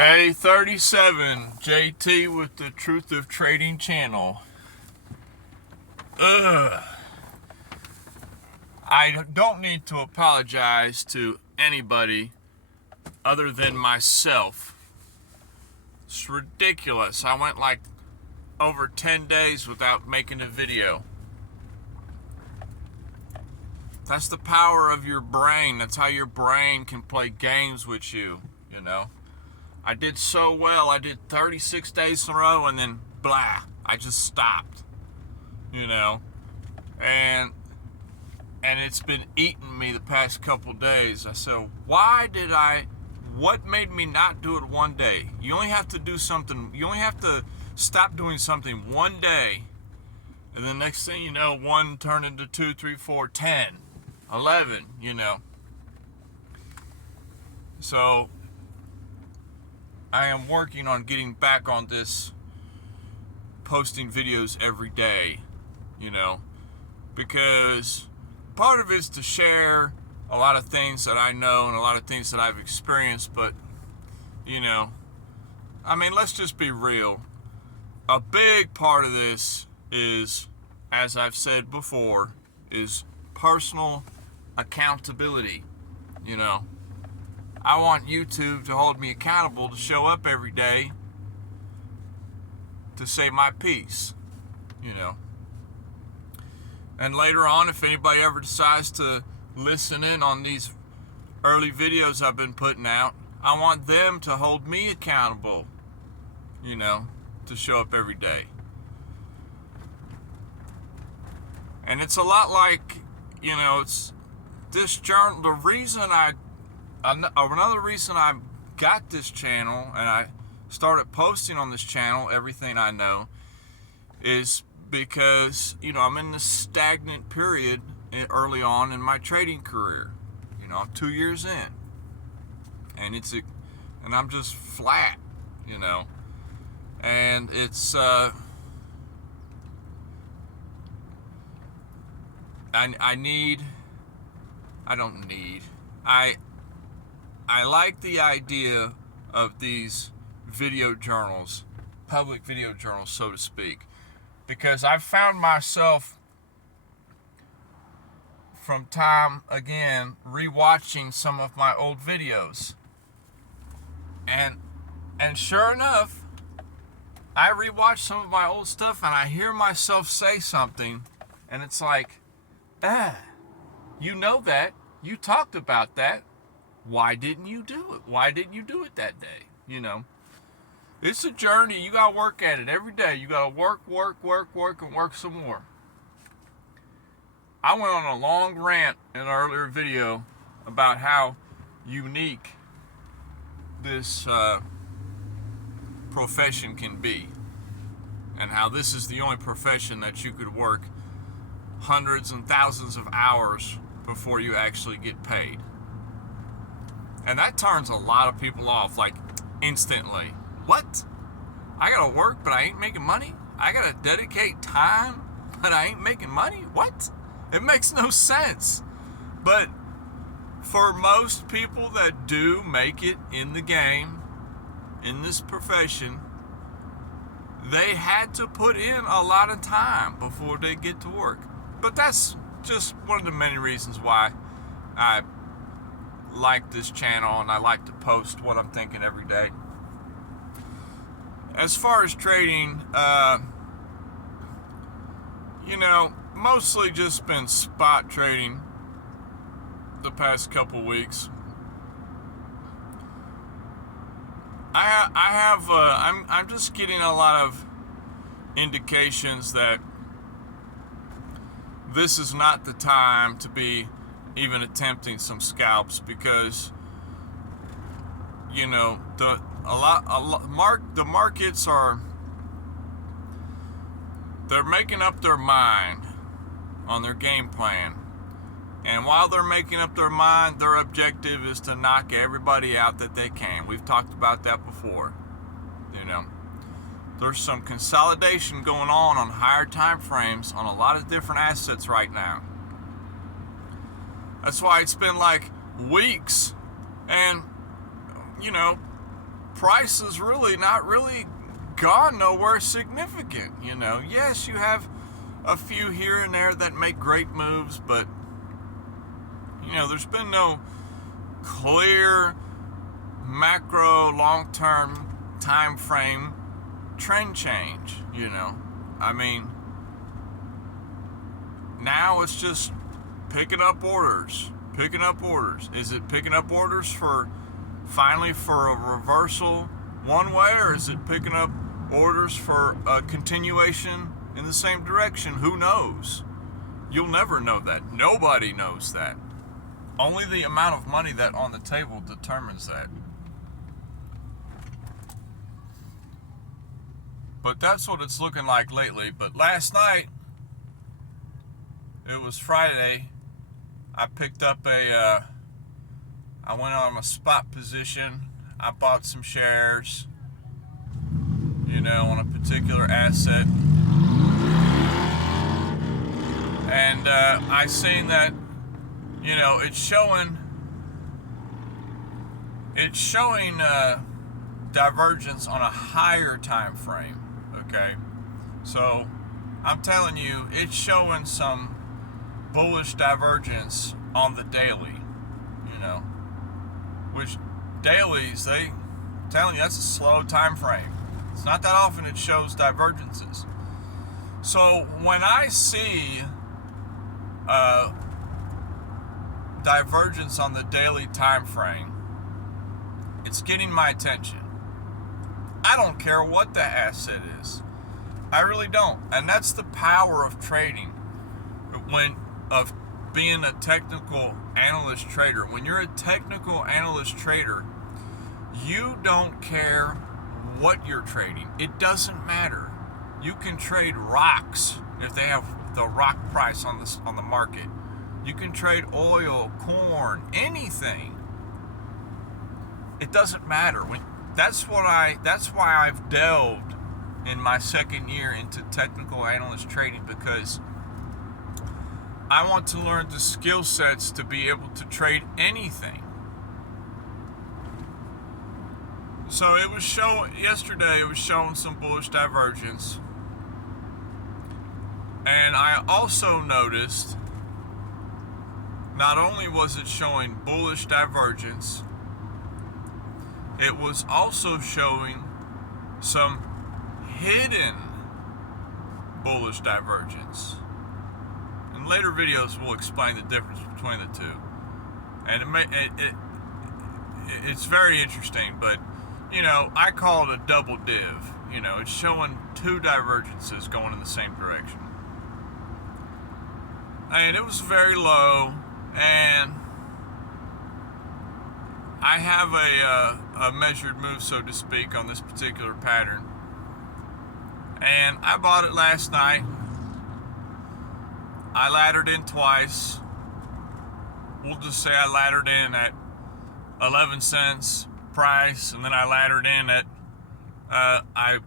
Day 37, JT with the Truth of Trading channel. I don't need to apologize to anybody other than myself. It's ridiculous. I went like over 10 days without making a video. That's the power of your brain. That's how your brain can play games with you, you know. I did so well. I did 36 days in a row and then blah, I just stopped, you know. And it's been eating me the past couple days. I said, what made me not do it one day? You only have to do something, you only have to stop doing something one day, and the next thing you know, one turned into 2, 3, 4, 10, 11, you know. So I am working on getting back on this, posting videos every day, you know, because part of it's to share a lot of things that I know and a lot of things that I've experienced, but, you know, I mean, let's just be real. A big part of this is, as I've said before, is personal accountability, you know. I want YouTube to hold me accountable, to show up every day, to say my piece, you know. And later on, if anybody ever decides to listen in on these early videos I've been putting out, I want them to hold me accountable, you know, to show up every day. And it's a lot like, you know, it's this journal. Another reason I got this channel and I started posting on this channel everything I know is because, you know, I'm in this stagnant period early on in my trading career. You know, I'm 2 years in, and I'm just flat, you know, and it's I like the idea of these video journals, public video journals, so to speak, because I've found myself from time again rewatching some of my old videos, and sure enough, I rewatch some of my old stuff and I hear myself say something, and it's like, you know that, you talked about that. Why didn't you do it? Why didn't you do it that day? You know, it's a journey. You got to work at it every day. You got to work, and work some more. I went on a long rant in an earlier video about how unique this profession can be, and how this is the only profession that you could work hundreds and thousands of hours before you actually get paid. And that turns a lot of people off, like, instantly. What? I gotta work, but I ain't making money? I gotta dedicate time, but I ain't making money? What? It makes no sense. But for most people that do make it in the game, in this profession, they had to put in a lot of time before they get to work. But that's just one of the many reasons why I like this channel and I like to post what I'm thinking every day. As far as trading, you know, mostly just been spot trading the past couple weeks. I'm just getting a lot of indications that this is not the time to be even attempting some scalps, because, you know, the markets they're making up their mind on their game plan, and while they're making up their mind, their objective is to knock everybody out that they can. We've talked about that before. You know, there's some consolidation going on higher time frames on a lot of different assets right now. That's why it's been like weeks, and, you know, price is really not really gone nowhere significant. Yes, you have a few here and there that make great moves, but there's been no clear macro long-term time frame trend change. I mean, now it's just picking up orders. Is it picking up orders finally for a reversal one way, or is it picking up orders for a continuation in the same direction? Who knows? You'll never know that. Nobody knows that. Only the amount of money that's on the table determines that. But that's what it's looking like lately. But last night, it was Friday, I picked up I went on a spot position. I bought some shares, on a particular asset. And I seen that, it's showing divergence on a higher time frame. Okay, so I'm telling you, it's showing some bullish divergence on the daily, which dailies, I'm telling you, that's a slow time frame. It's not that often it shows divergences. So when I see divergence on the daily time frame, it's getting my attention. I don't care what the asset is. I really don't. And that's the power of trading. Of being a technical analyst trader. When you're a technical analyst trader, you don't care what you're trading. It doesn't matter. You can trade rocks if they have the rock price on the market. You can trade oil, corn, anything. It doesn't matter. That's why I've delved in my second year into technical analyst trading, because I want to learn the skill sets to be able to trade anything. So yesterday it was showing some bullish divergence. And I also noticed, not only was it showing bullish divergence, it was also showing some hidden bullish divergence. In later videos, we'll explain the difference between the two. And it's very interesting, but, I call it a double div. It's showing two divergences going in the same direction. And it was very low, and I have a measured move, so to speak, on this particular pattern. And I bought it last night. I laddered in twice. We'll just say I laddered in at 11 cents price, and then I laddered in at I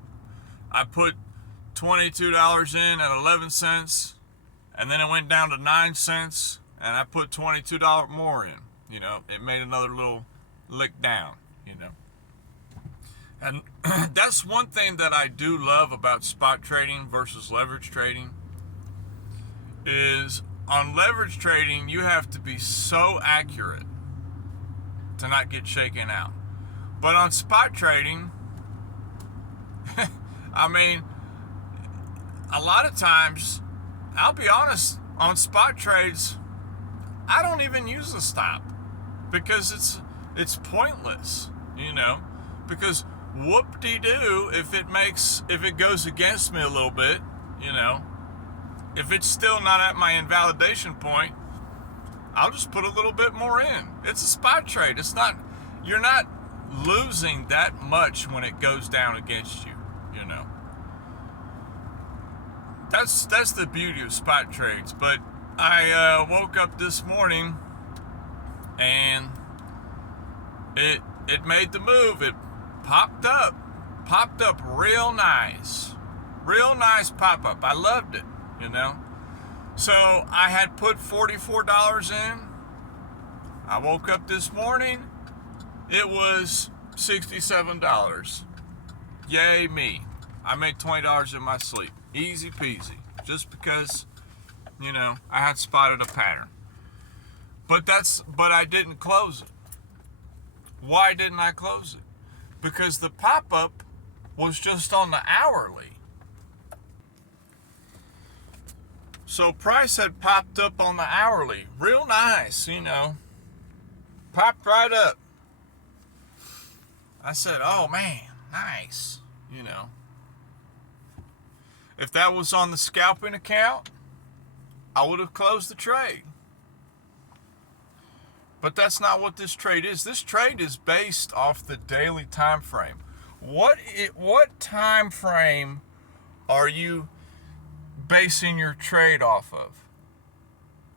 put $22 in at 11 cents, and then it went down to 9 cents, and I put $22 more in. It made another little lick down. And that's one thing that I do love about spot trading versus leverage trading, is on leverage trading, you have to be so accurate to not get shaken out. But on spot trading, I mean, a lot of times, I'll be honest, on spot trades, I don't even use a stop, because it's pointless, because whoop-de-doo, if it goes against me a little bit, if it's still not at my invalidation point, I'll just put a little bit more in. It's a spot trade. You're not losing that much when it goes down against you, That's the beauty of spot trades. But I woke up this morning, and it made the move. It popped up real nice pop-up. I loved it, So I had put $44 in. I woke up this morning, it was $67. Yay me. I made $20 in my sleep. Easy peasy. Just because, I had spotted a pattern. But I didn't close it. Why didn't I close it? Because the pop-up was just on the hourly. So price had popped up on the hourly. Real nice, Popped right up. I said, oh man, nice, If that was on the scalping account, I would have closed the trade. But that's not what this trade is. This trade is based off the daily time frame. What time frame are you basing your trade off of?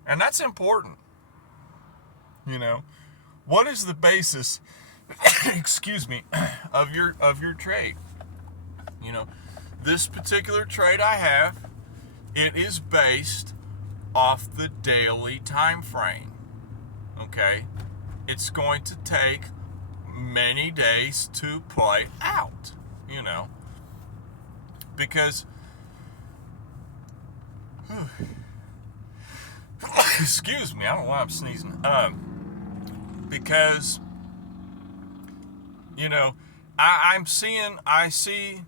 And that's important. What is the basis excuse me, of your trade? This particular trade I have, it is based off the daily time frame. Okay? It's going to take many days to play out, because excuse me, I don't know why I'm sneezing. Because I see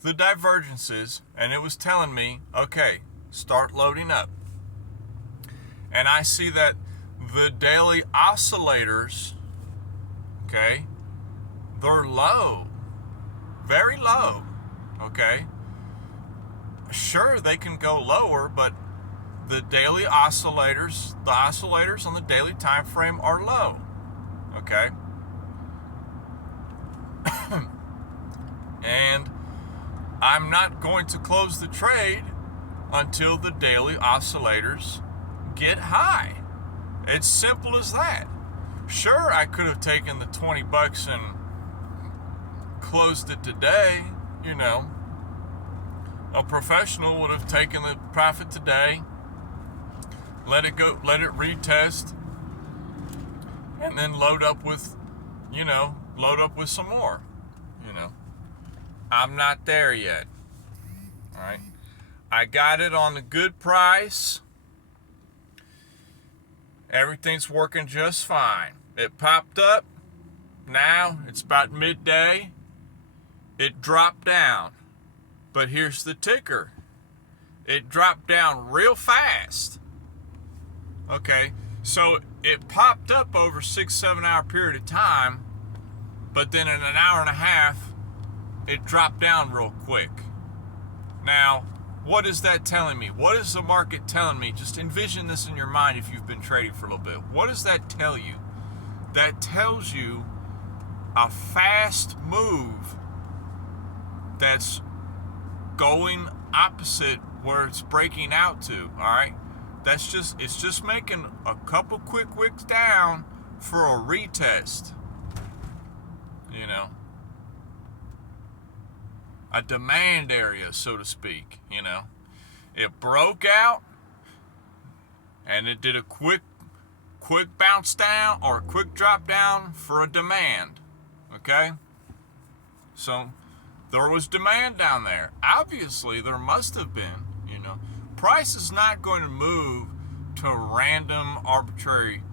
the divergences, and it was telling me, okay, start loading up. And I see that the daily oscillators, okay, they're low, very low, okay. Sure, they can go lower, but the daily oscillators, on the daily time frame are low, okay. And I'm not going to close the trade until the daily oscillators get high. It's simple as that. Sure, I could have taken the $20 and closed it today, A professional would have taken the profit today, let it go, let it retest, and then load up with some more, I'm not there yet. All right. I got it on a good price. Everything's working just fine. It popped up. Now it's about midday. It dropped down. But here's the ticker. It dropped down real fast. Okay, so it popped up over 6-7 hour period of time, but then in an hour and a half, it dropped down real quick. Now, what is that telling me? What is the market telling me? Just envision this in your mind if you've been trading for a little bit. What does that tell you? That tells you a fast move that's going opposite where it's breaking out to, all right? It's just making a couple quick wicks down for a retest. A demand area, so to speak, It broke out and it did a quick bounce down or a quick drop down for a demand. Okay? So there was demand down there. Obviously, there must have been, Price is not going to move to random, arbitrary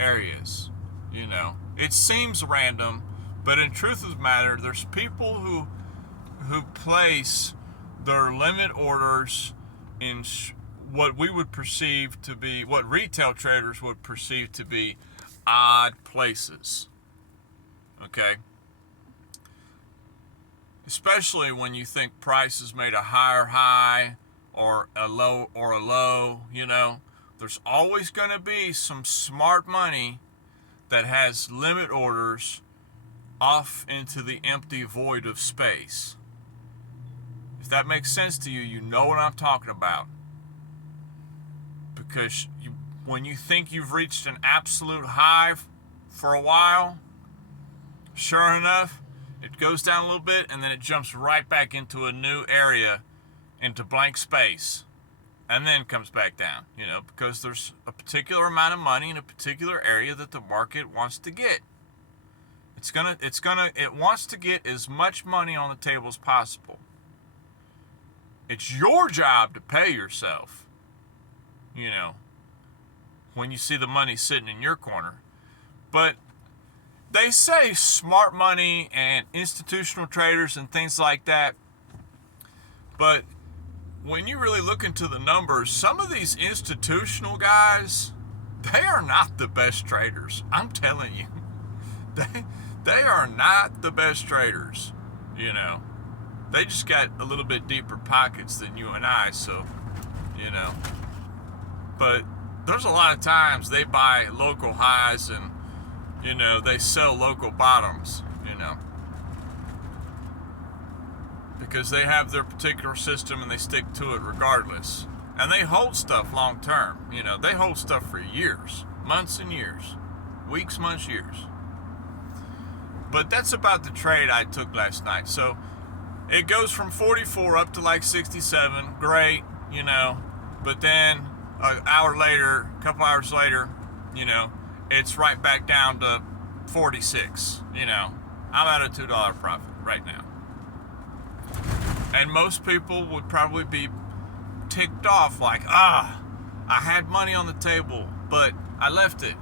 areas, It seems random, but in truth of the matter, there's people who place their limit orders in what we would perceive to be, what retail traders would perceive to be odd places. Okay? Especially when you think price has made a higher high or a low, there's always going to be some smart money that has limit orders off into the empty void of space. If that makes sense to you, you know what I'm talking about. Because when you think you've reached an absolute high for a while, sure enough, it goes down a little bit and then it jumps right back into a new area, into blank space, and then comes back down, because there's a particular amount of money in a particular area that the market wants to get. It wants to get as much money on the table as possible. It's your job to pay yourself, you know, when you see the money sitting in your corner. But they say smart money and institutional traders and things like that. But when you really look into the numbers, some of these institutional guys, they are not the best traders. I'm telling you. They are not the best traders, you know. They just got a little bit deeper pockets than you and I, so, you know. But there's a lot of times they buy local highs and, you know, they sell local bottoms, you know. Because they have their particular system and they stick to it regardless. And they hold stuff long term, you know. They hold stuff for years, months and years, weeks, months, years. But that's about the trade I took last night. So it goes from 44 up to like 67. Great, you know. But then an hour later, a couple hours later, you know, it's right back down to 46. You know, I'm at a $2 profit right now. And most people would probably be ticked off like, I had money on the table, but I left it.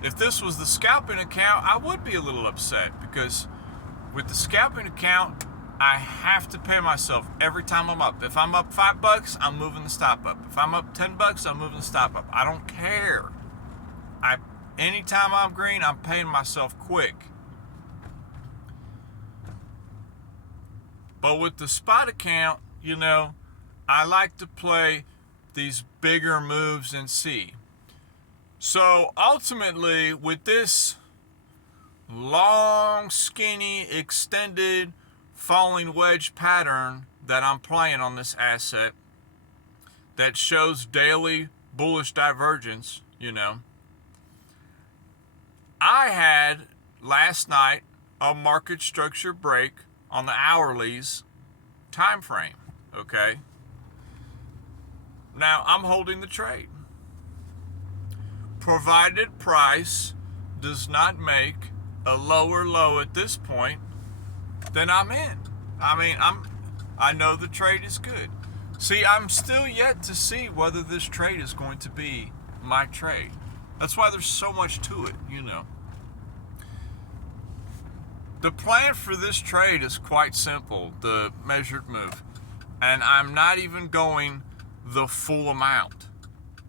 If this was the scalping account, I would be a little upset because with the scalping account, I have to pay myself every time I'm up. If I'm up $5, I'm moving the stop up. If I'm up $10, I'm moving the stop up. I don't care. Anytime I'm green, I'm paying myself quick. But with the spot account, you know, I like to play these bigger moves and see. So ultimately, with this long, skinny, extended falling wedge pattern that I'm playing on this asset that shows daily bullish divergence, you know, I had last night a market structure break on the hourlies time frame, okay? Now I'm holding the trade. Provided price does not make a lower low at this point, then I'm in. I mean, I know the trade is good. See, I'm still yet to see whether this trade is going to be my trade. That's why there's so much to it, you know. The plan for this trade is quite simple, the measured move. And I'm not even going the full amount.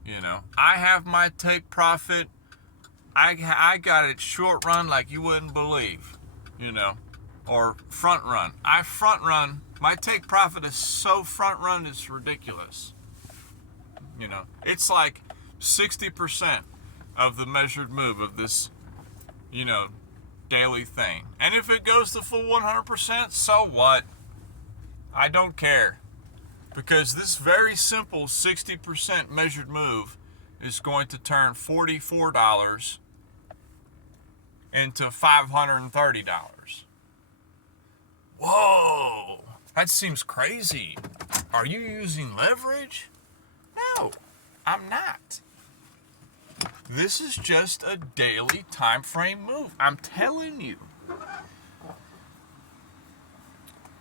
You know, I have my take profit. I got it short run like you wouldn't believe, you know, or front run. I front run. My take profit is so front run, it's ridiculous. You know, it's like 60% of the measured move of this, you know, daily thing. And if it goes the full 100%, so what? I don't care. Because this very simple 60% measured move is going to turn $44 into $530. Whoa, that seems crazy. Are you using leverage? No, I'm not. This is just a daily time frame move. I'm telling you.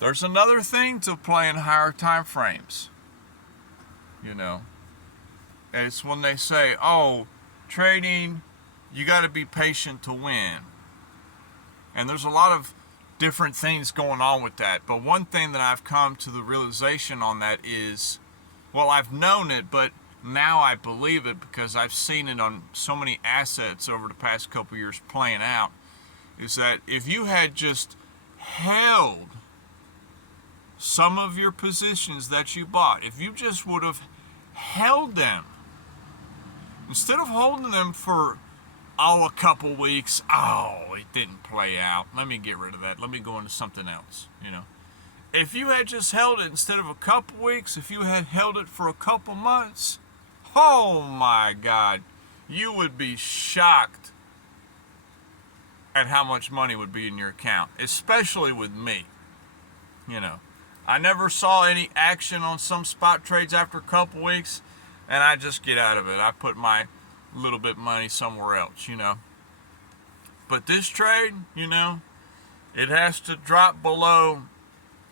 There's another thing to playing higher time frames. You know, it's when they say, oh, trading, you got to be patient to win. And there's a lot of different things going on with that. But one thing that I've come to the realization on that is, well, I've known it, but now I believe it because I've seen it on so many assets over the past couple years playing out, is that if you had just held some of your positions that you bought, if you just would have held them, instead of holding them for, a couple weeks, it didn't play out, let me get rid of that, let me go into something else, you know. If you had just held it instead of a couple weeks, if you had held it for a couple months, oh my God, you would be shocked at how much money would be in your account, especially with me, you know. I never saw any action on some spot trades after a couple weeks, and I just get out of it. I put my little bit of money somewhere else, you know. But this trade, it has to drop below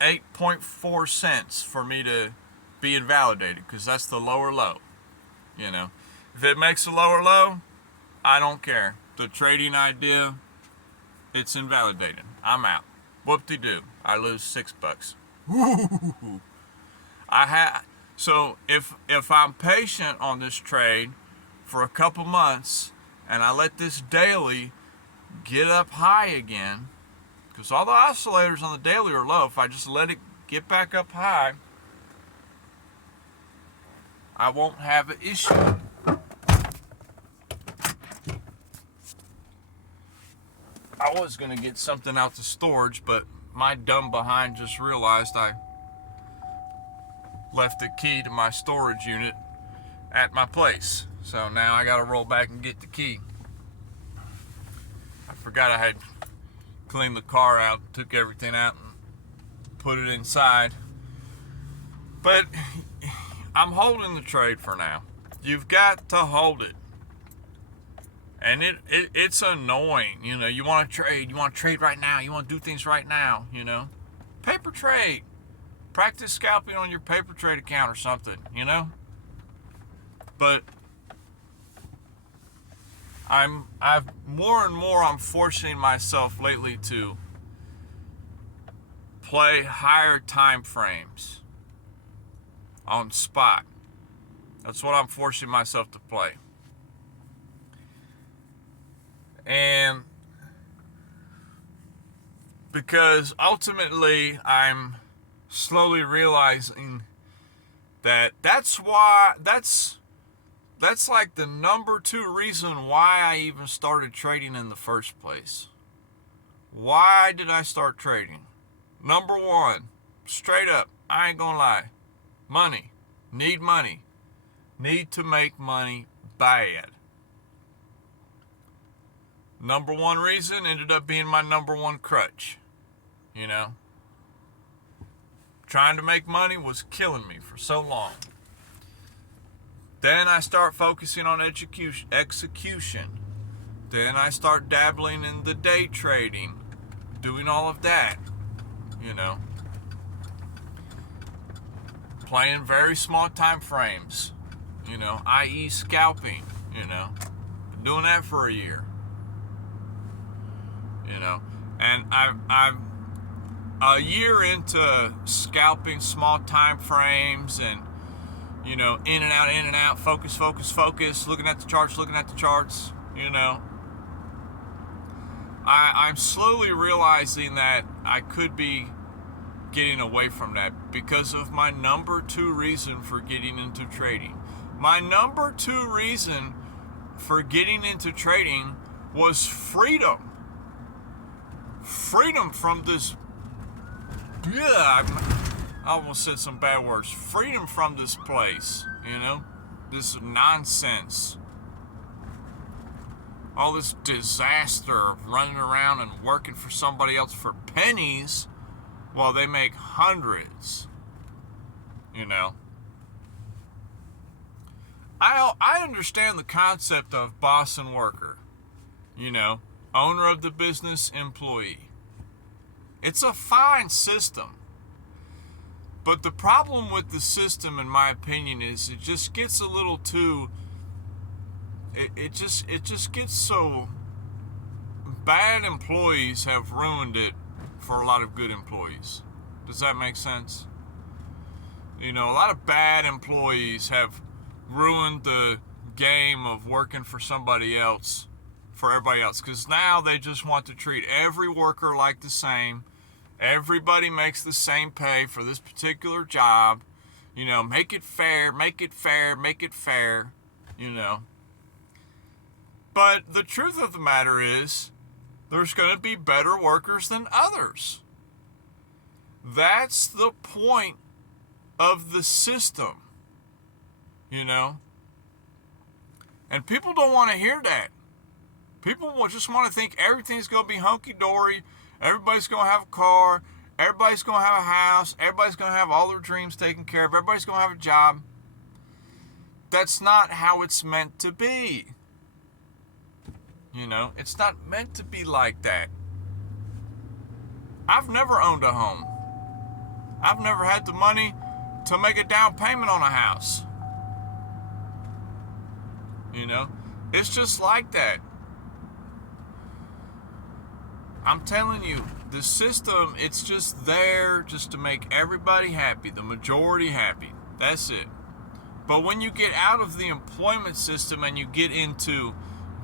8.4 cents for me to be invalidated, because that's the lower low. If it makes a lower low, I don't care. The trading idea, it's invalidated. I'm out. Whoop-de-doo. I lose $6. Woo! So if I'm patient on this trade for a couple months and I let this daily get up high again, because all the oscillators on the daily are low, if I just let it get back up high, I won't have an issue. I was going to get something out to storage, but my dumb behind just realized I left the key to my storage unit at my place. So now I got to roll back and get the key. I forgot I had cleaned the car out, took everything out and put it inside. But I'm holding the trade for now. You've got to hold it. And it's annoying, you want to trade right now, you want to do things right now, Paper trade. Practice scalping on your paper trade account or something, But I'm forcing myself lately to play higher time frames on spot. That's what I'm forcing myself to play. And because ultimately I'm slowly realizing that that's like the number 2 reason why I even started trading in the first place. Why did I start trading? Number 1, straight up, I ain't gonna lie. Money. Need money. Need to make money bad. Number 1 reason ended up being my number 1 crutch. Trying to make money was killing me for so long. Then I start focusing on execution. Then I start dabbling in the day trading, doing all of that, Playing very small time frames, i.e. scalping, Been doing that for a year. And I'm a year into scalping small time frames and, in and out, focus, looking at the charts, I'm slowly realizing that I could be getting away from that because of my number 2 reason for getting into trading. My number 2 reason for getting into trading was freedom. Freedom from this, I almost said some bad words. Freedom from this place, this nonsense. All this disaster of running around and working for somebody else for pennies while they make hundreds, I understand the concept of boss and worker, owner of the business, employee. It's a fine system. But the problem with the system, in my opinion, is it just gets a little too... It just gets so... Bad employees have ruined it for a lot of good employees. Does that make sense? A lot of bad employees have ruined the game of working for somebody else, for everybody else, because now they just want to treat every worker like the same. Everybody makes the same pay for this particular job. Make it fair. But the truth of the matter is, there's going to be better workers than others. That's the point of the system, And people don't want to hear that. People will just want to think everything's going to be hunky-dory. Everybody's going to have a car. Everybody's going to have a house. Everybody's going to have all their dreams taken care of. Everybody's going to have a job. That's not how it's meant to be. You know, it's not meant to be like that. I've never owned a home. I've never had the money to make a down payment on a house. You know, it's just like that. I'm telling you, the system, it's just there just to make everybody happy, the majority happy. That's it. But when you get out of the employment system and you get into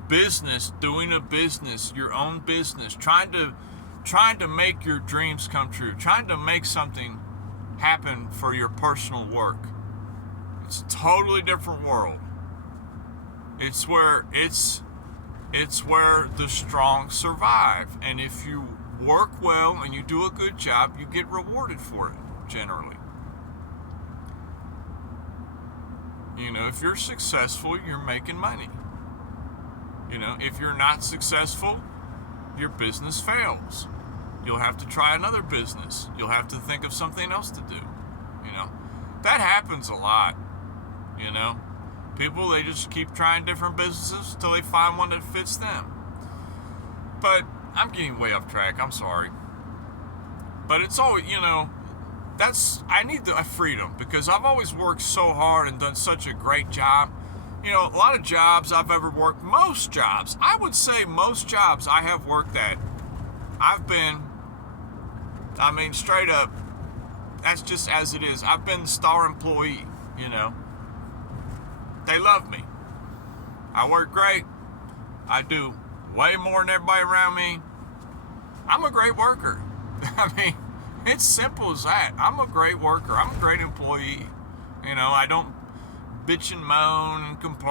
business, doing a business, your own business, trying to make your dreams come true, trying to make something happen for your personal work, it's a totally different world. It's where the strong survive, and if you work well and you do a good job, you get rewarded for it, generally. You know, if you're successful, you're making money. You know, if you're not successful, your business fails. You'll have to try another business. You'll have to think of something else to do. You know, that happens a lot. You know, people, they just keep trying different businesses until they find one that fits them. But I'm getting way off track. I'm sorry. But it's always, you know, I need the freedom, because I've always worked so hard and done such a great job. You know, a lot of jobs I've ever worked, most jobs, I would say most jobs I have worked at, I've been, I mean, straight up, that's just as it is. I've been the star employee, you know. They love me. I work great. I do way more than everybody around me. I'm a great worker. I mean, it's simple as that. I'm a great worker. I'm a great employee. You know, I don't bitch and moan and complain